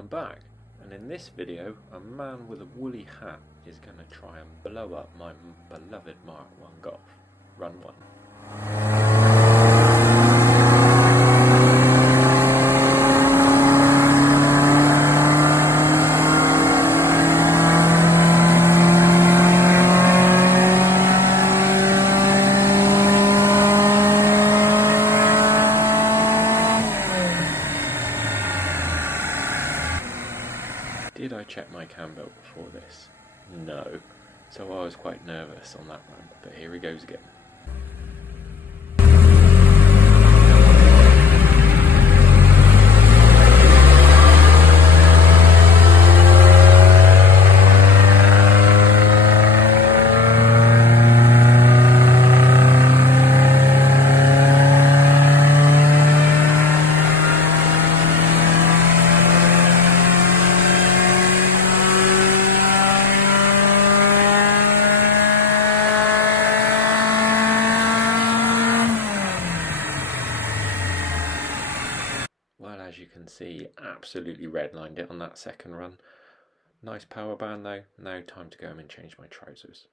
welcome back, and in this video a man with a woolly hat is going to try and blow up my beloved Mk1 Golf. Run 1. Did I check my cam belt before this? No. So I was quite nervous on that run, but here he goes again. Well, as you can see, absolutely redlined it on that second run. Nice power band though. Now time to go home and change my trousers.